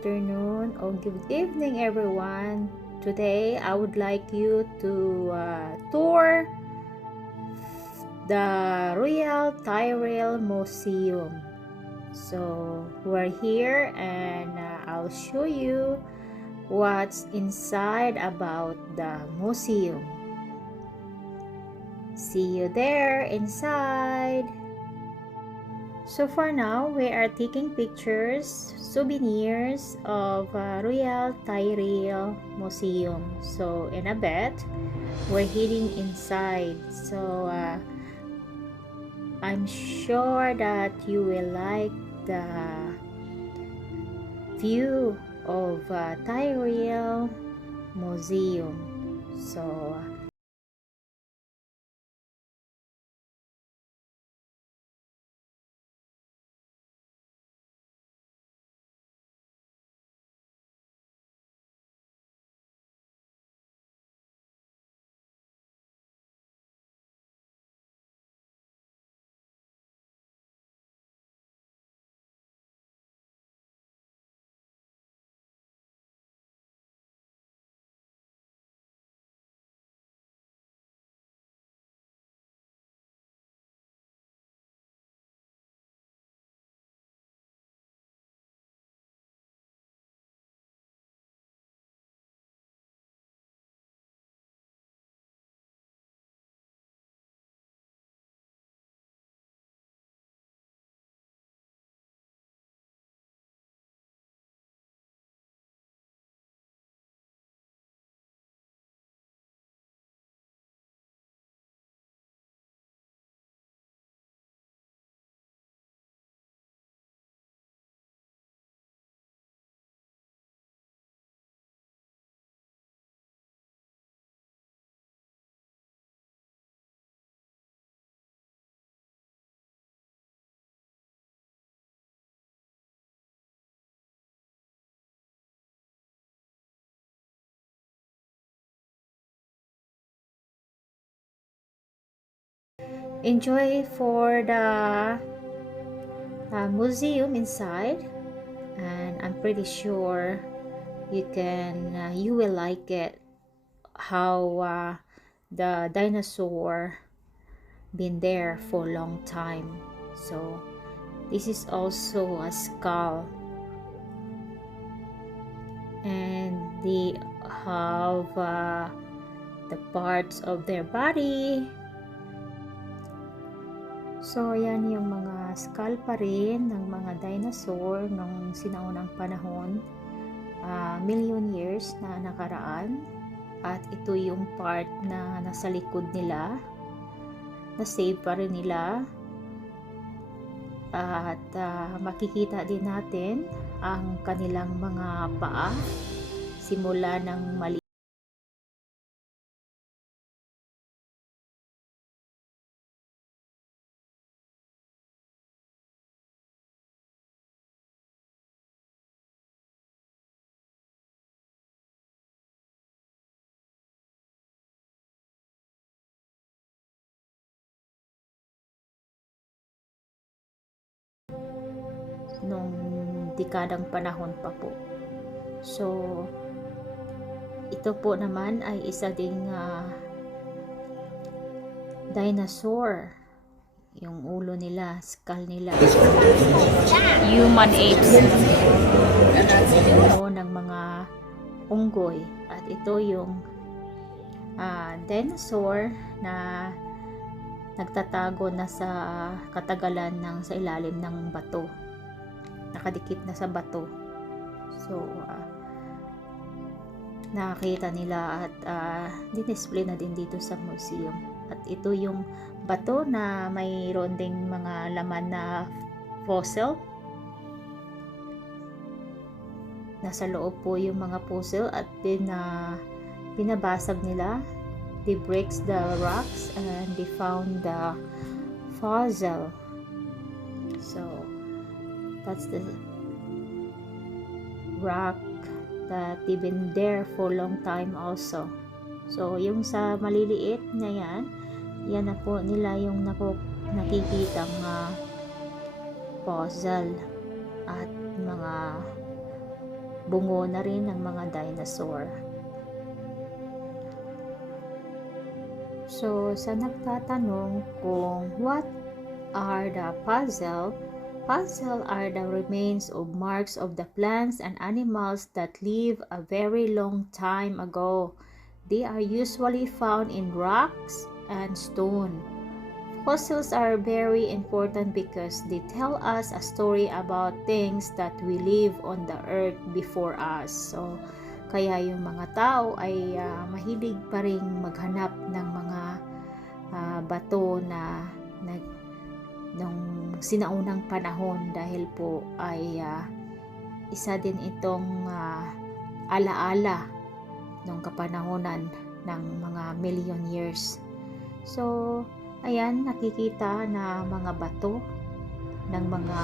afternoon, or good evening, everyone. Today, I would like you to tour the Royal Tyrrell Museum. So, we're here and I'll show you what's inside about the museum. See you there inside. So for now, we are taking pictures, souvenirs of Royal Tyrrell Museum. So in a bit, we're heading inside. So I'm sure that you will like the view of Tyrrell Museum. So enjoy for the museum inside, and I'm pretty sure you will like it, how the dinosaur been there for a long time. So this is also a skull, and they have the parts of their body. So yan yung mga skull pa rin ng mga dinosaur nung sinaunang panahon, million years na nakaraan. At ito yung part na nasa likod nila, na save pa rin nila. At makikita din natin ang kanilang mga paa, simula ng mali nung dekadang panahon pa po. So ito po naman ay isa ding dinosaur. Yung ulo nila, skull nila, human apes, ng mga unggoy. At ito yung dinosaur na nagtatago na sa katagalan sa ilalim ng bato, nakadikit na sa bato. So nakita nila at dinisplay na din dito sa museum. At ito yung bato na mayroon ding mga laman na fossil. Nasa loob po yung mga fossil at pinabasag nila. They breaks the rocks and they found the fossil. So that's the rock that they've been there for a long time also. So yung sa maliliit na yan na po nila yung nakikitang fossil at mga bungo na rin ng mga dinosaur. So, sa nagtatanong kung what are the puzzle are the remains of marks of the plants and animals that lived a very long time ago. They are usually found in rocks and stone. Fossils are very important because they tell us a story about things that we live on the earth before us. So, kaya yung mga tao ay mahilig pa rin maghanap ng mga bato na nung sinaunang panahon dahil po ay isa din itong alaala nung kapanahonan ng mga million years. So, ayan, nakikita na mga bato ng mga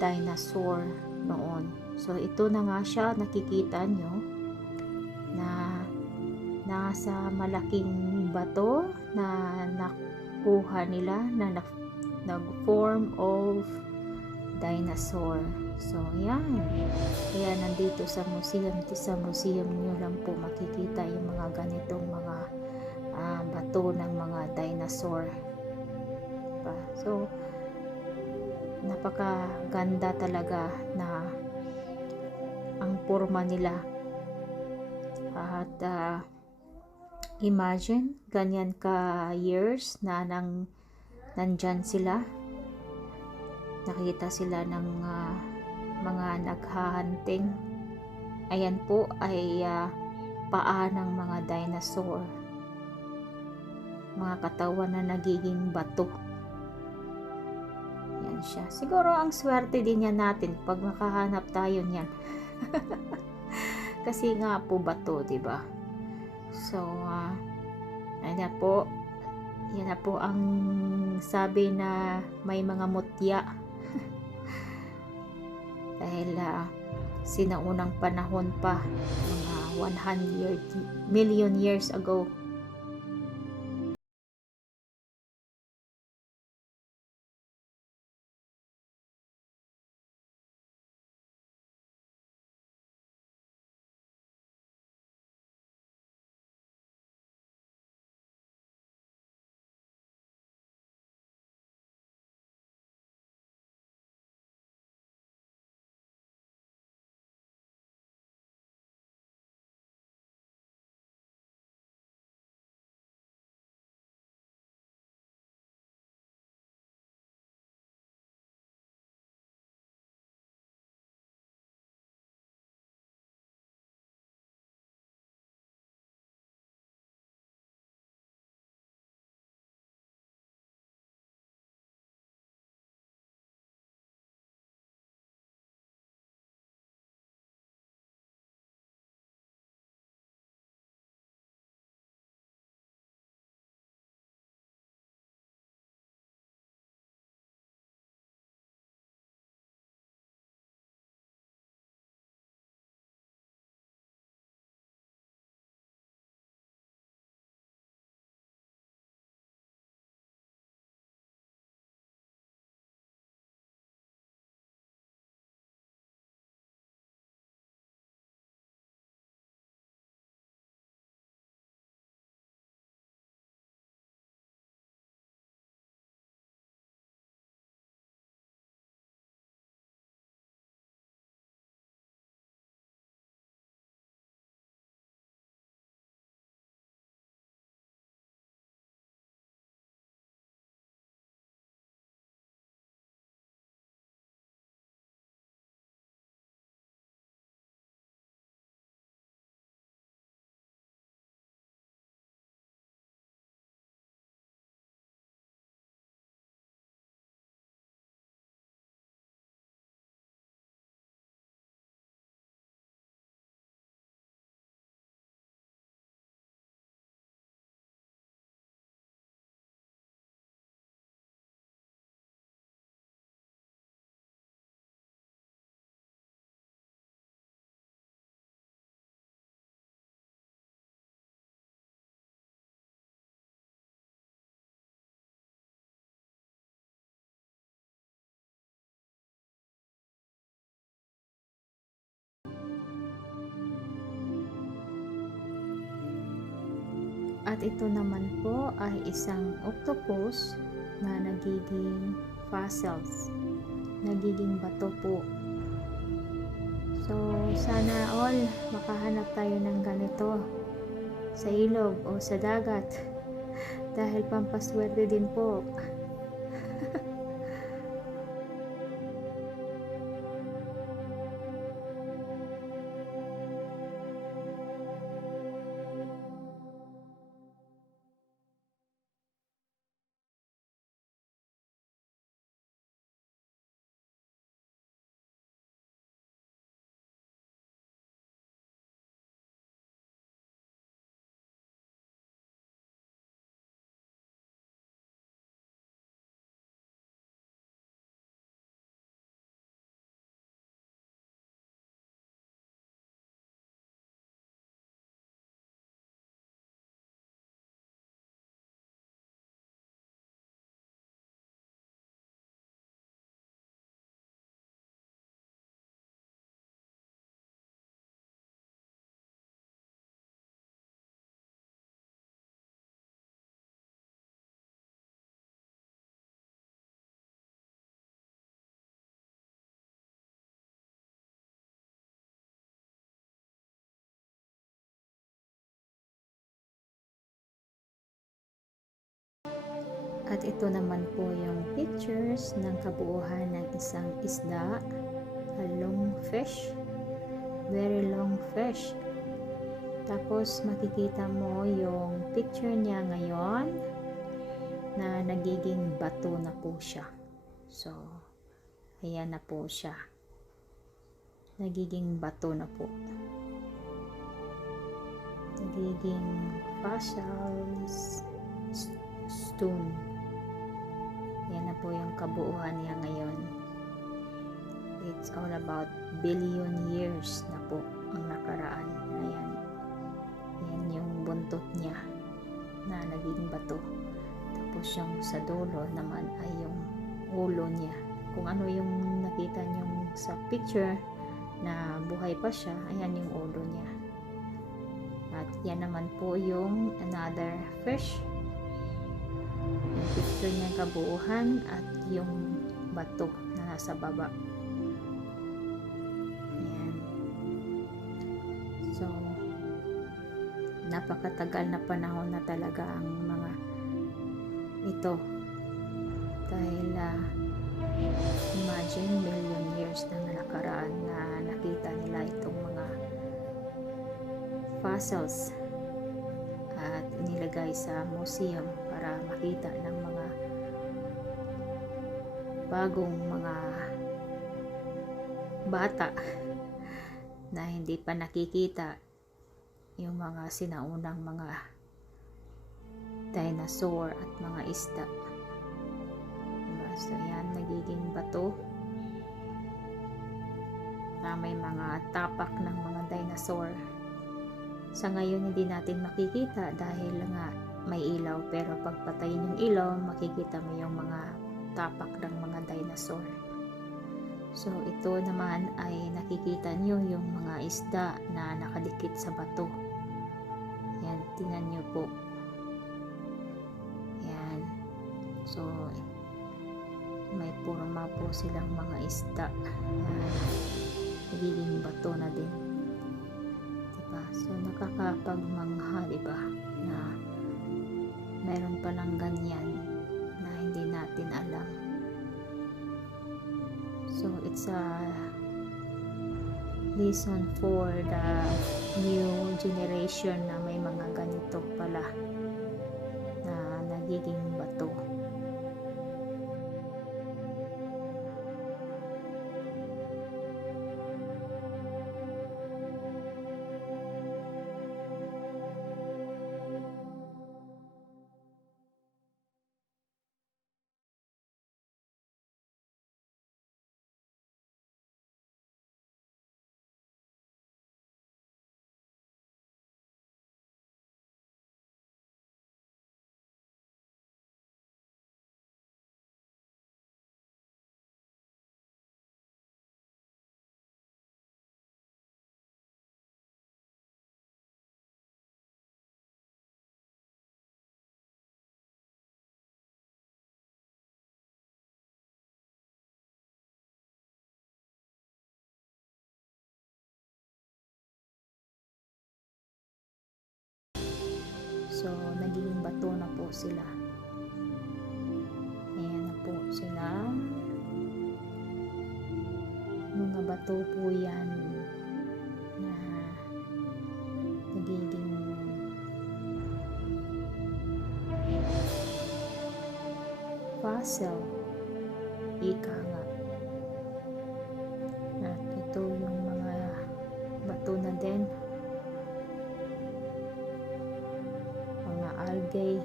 dinosaur noon. So, ito na nga siya, nakikita nyo na nasa malaking bato na nakuha nila na nag-form of dinosaur. So, yan. Kaya nandito sa museum nyo lang po makikita yung mga ganitong mga bato ng mga dinosaur. So, napakaganda talaga na ang forma nila. At imagine, ganyan ka years na nandyan sila. Nakita sila ng mga naghahunting. Ayan po ay paa ng mga dinosaur. Mga katawan na nagiging bato. Yan siya. Siguro ang swerte din yan natin pag makahanap tayo niyan. Kasi nga po bato, 'di ba? So, ayan po. Yan na po ang sabi na may mga mutya. Dahil sinaunang panahon pa, mga 100 million years ago. At ito naman po ay isang octopus na nagiging fossils, nagiging bato po. So sana all makahanap tayo ng ganito sa ilog o sa dagat dahil pampaswerte din po. At ito naman po yung pictures ng kabuuan ng isang isda, a long fish, very long fish. Tapos makikita mo yung picture niya ngayon na nagiging bato na po siya. So, ayan na po siya. Nagiging bato na po. Nagiging fossils, stone. Yan na po yung kabuuan niya ngayon. It's all about billion years na po ang nakaraan. Ayan. Yan yung buntot niya na naging bato. Tapos yung sa dulo naman ay yung ulo niya. Kung ano yung nakita niyo sa picture na buhay pa siya, ayan yung ulo niya. At yan naman po yung another fish. Yung picture niya kabuuhan at yung bato na nasa baba. Ayan. So, napakatagal na panahon na talaga ang mga ito. Dahil imagine million years na nakaraan na nakita nila itong mga fossils at inilagay sa museum para makita ng mga bagong mga bata na hindi pa nakikita yung mga sinaunang mga dinosaur at mga isda. Diba? So yan, nagiging bato na may mga tapak ng mga dinosaur. Sa ngayon hindi natin makikita dahil nga may ilaw, pero pag patayin yung ilaw makikita mo yung mga tapak ng mga dinosaur. So ito naman ay nakikita nyo yung mga isda na nakadikit sa bato. Yan, tingnan nyo po. Yan. So may purma po silang mga isda na nagiging bato na din. Diba? So nakakapagmangha, diba? Na meron palang ganyan na hindi natin alam. So it's a lesson for the new generation na may mga ganito pala na nagiging bato. So, nagiging bato na po sila. Ayan na po sila. Mga bato po yan na nagiging fossil. Ika nga. At ito yung mga bato na din. Mga algae.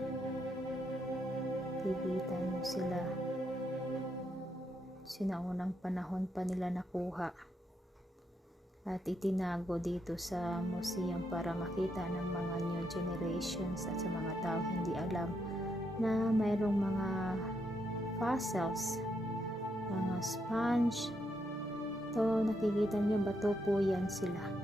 Kikita nyo sila. Sinaunang panahon pa nila nakuha. At itinago dito sa museum para makita ng mga new generations at sa mga tao hindi alam na mayroong mga fossils, mga sponge. To nakikita nyo, bato po yan sila.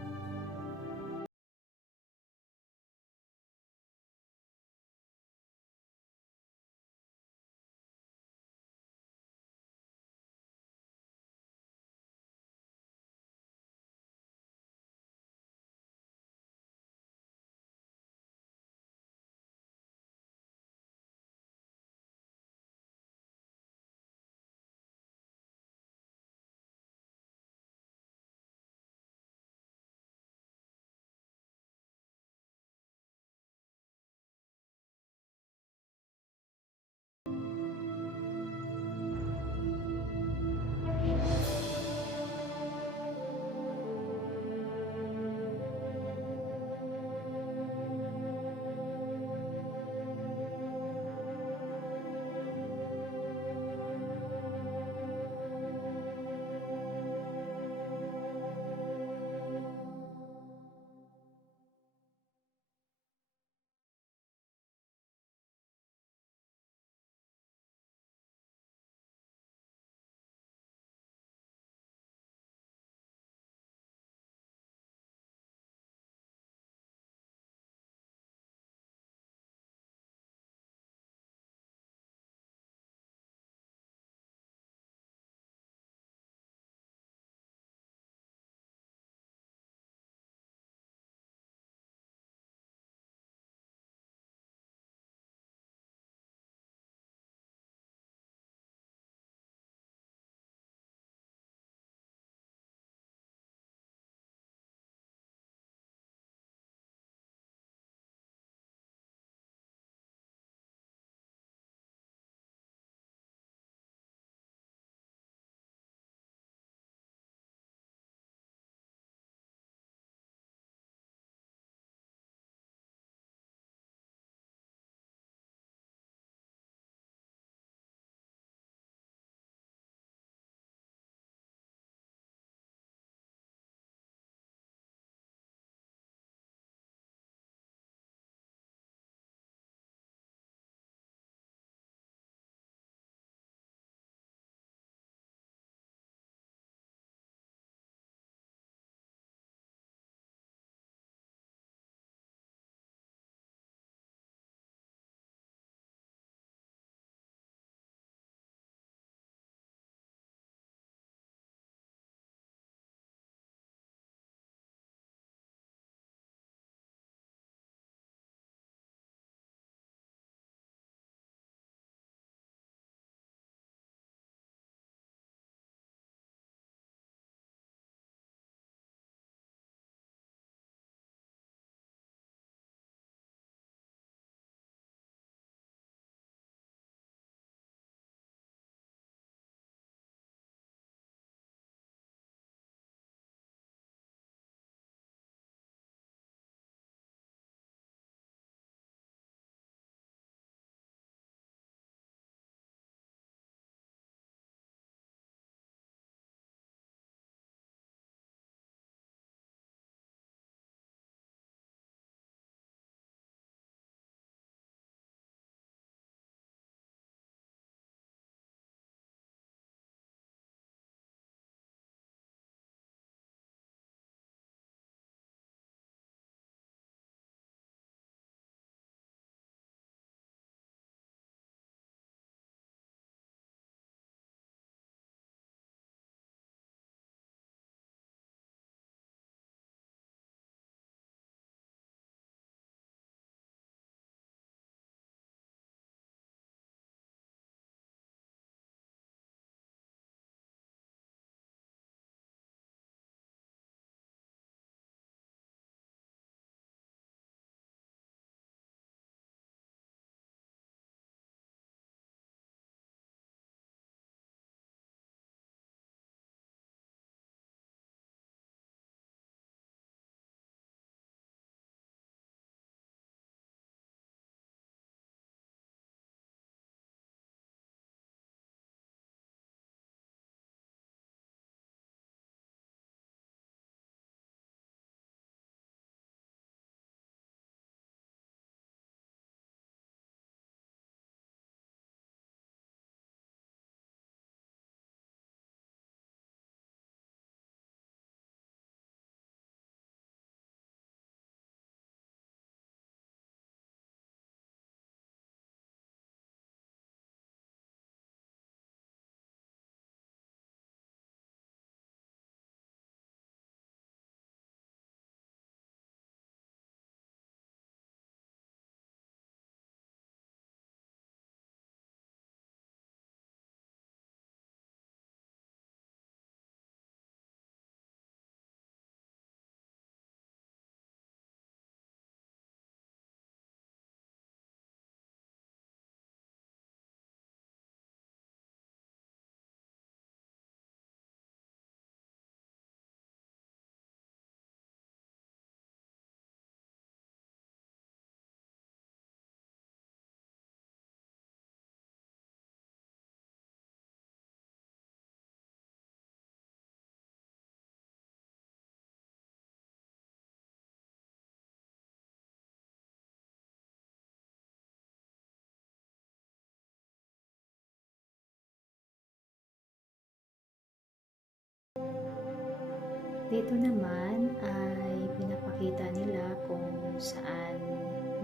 Ito naman ay pinapakita nila kung saan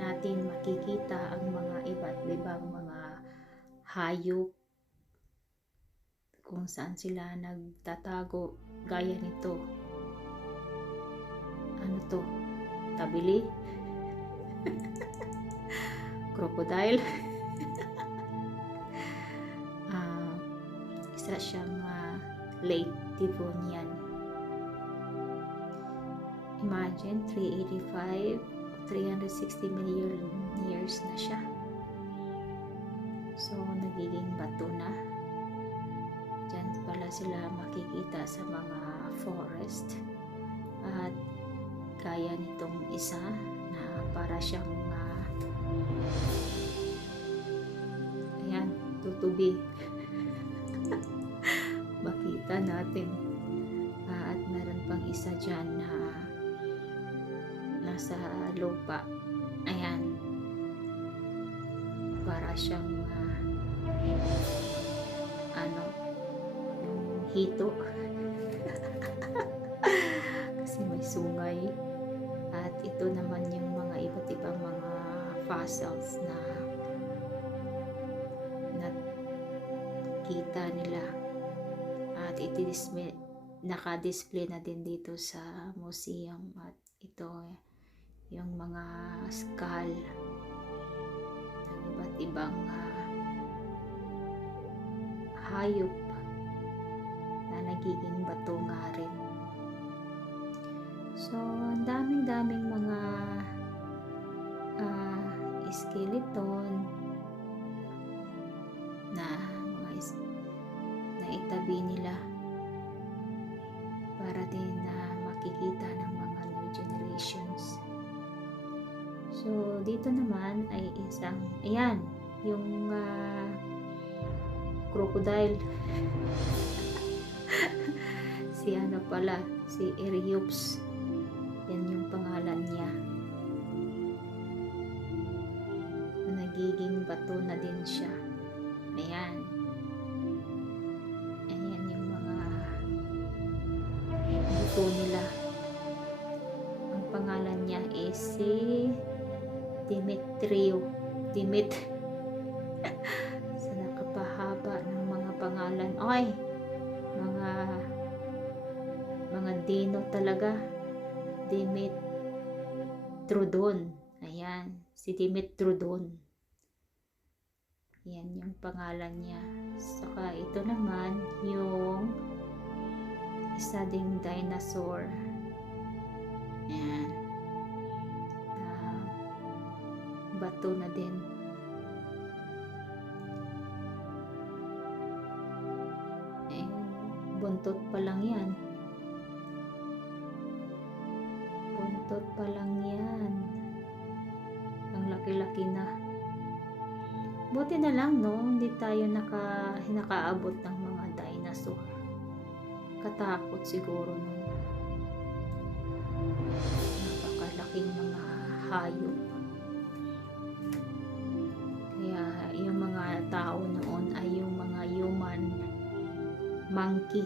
natin makikita ang mga iba't ibang mga hayop, kung saan sila nagtatago, gaya nito. Ano to? Tabili? Crocodile? Isa siyang late Devonian. Imagine, 385, 360 million years na siya. So, nagiging bato na. Diyan pala sila makikita sa mga forest. At kaya nitong isa na para siyang ayan, tutubi. Makita natin. At meron pang isa dyan na nasa lupa. Ayan. Para siyang yung hito. Kasi may sungay. At ito naman yung mga iba't ibang mga fossils na nakita nila. At naka-display na din dito sa museum. At ito yung mga skull ng iba't ibang hayop na nagiging bato nga rin. So, ang daming mga skeleton na itabi nila para din na makikita ng mga new generations. So, dito naman ay isang, ayan, yung crocodile. Si ano pala, si Eriops. Yan yung pangalan niya. Nagiging bato na din siya. Ayan. Ayan yung mga buto nila. Ang pangalan niya is si Dimit. Sa nakapahaba ng mga pangalan. Oy! Mga dino talaga. Dimetrodon. Ayan. Si Dimetrodon. Yan yung pangalan niya. Saka ito naman yung isa ding dinosaur. Ayan. Bato na din. Buntot pa lang yan. Buntot pa lang yan. Ang laki-laki na. Buti na lang, no? Hindi tayo nakaabot ng mga dinosaur. Katakot siguro nun. Napakalaking mga hayop. Kaya yung mga tao noon ay yung mga human monkey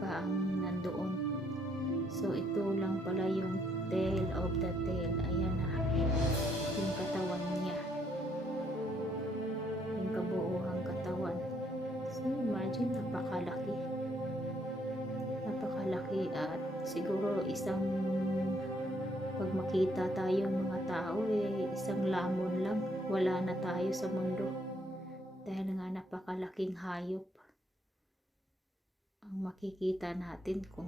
pa ang nandoon. So ito lang pala yung tail of the tail. Ayan na yung katawan niya, yung kabuuhang katawan. So imagine, napakalaki at siguro isang pag makita tayong mga tao isang lamon lang, wala na tayo sa mundo dahil nga napakalaking hayop ang makikita natin kung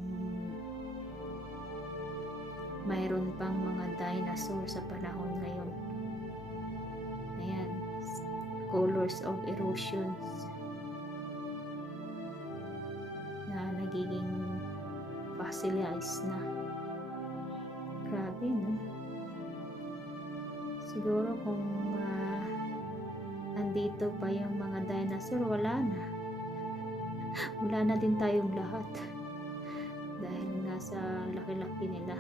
mayroon pang mga dinosaur sa panahon ngayon. Ayan, colors of erosions na nagiging fossilized na. Grabe, no? Siguro kung andito pa yung mga dinosaur, wala na din tayong lahat dahil nasa laki-laki nila.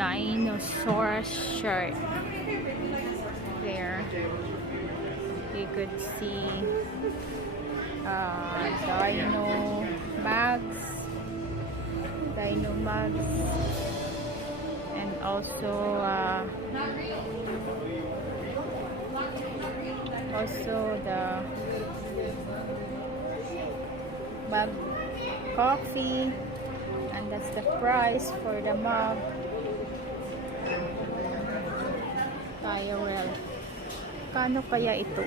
dinosaur shirt. There you could see dino mags, and also the mug coffee, and that's the price for the mug. Tyrell. Kano kaya ito?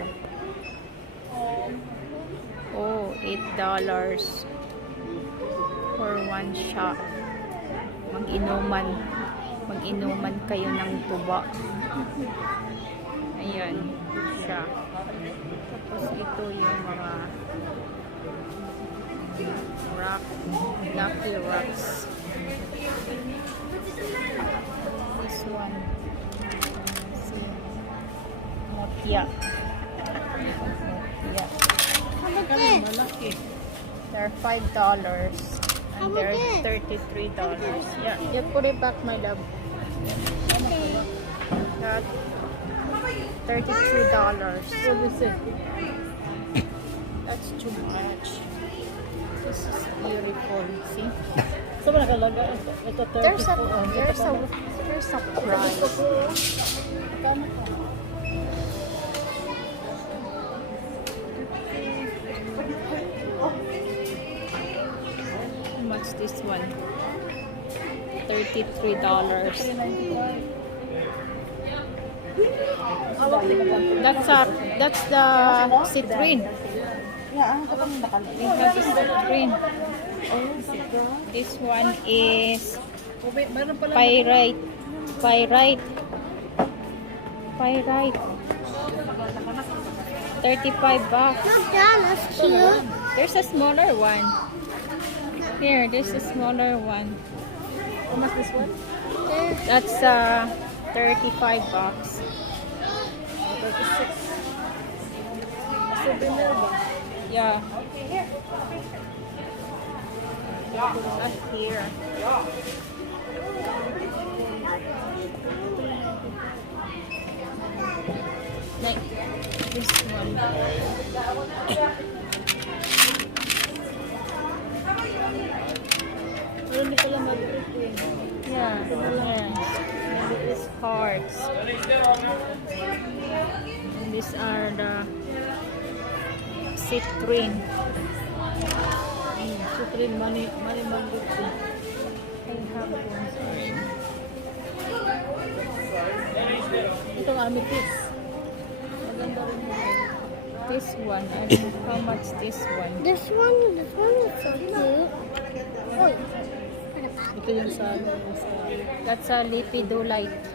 Oh, $8 for one shot. Mag-inuman kayo ng tuba. Ayan siya. Tapos ito yung mga Lucky Rocks. This one. See. Motya. They're $5 and they're $33. Yeah, you put it back, my love. That $32. That's too much. This is beautiful. See? There's a price. How much this one? $33. That's the citrine. We have the citrine. This one is pyrite. $35. Not that's cute. There's a smaller one. Here, there's a smaller one. How much this one? That's $35. 36. Souvenir ba? Yeah. Not here. Like this one. Pero hindi ko lang mag-print yun. Yeah. Maybe it's hearts. And these are the citrine. Supreme money mango. I have one. Sorry. Itong amethyst. Maganda rin yun. This one. I don't know how much this one. This one is so cute. Oy. Ito yung sa That's a lepidolite.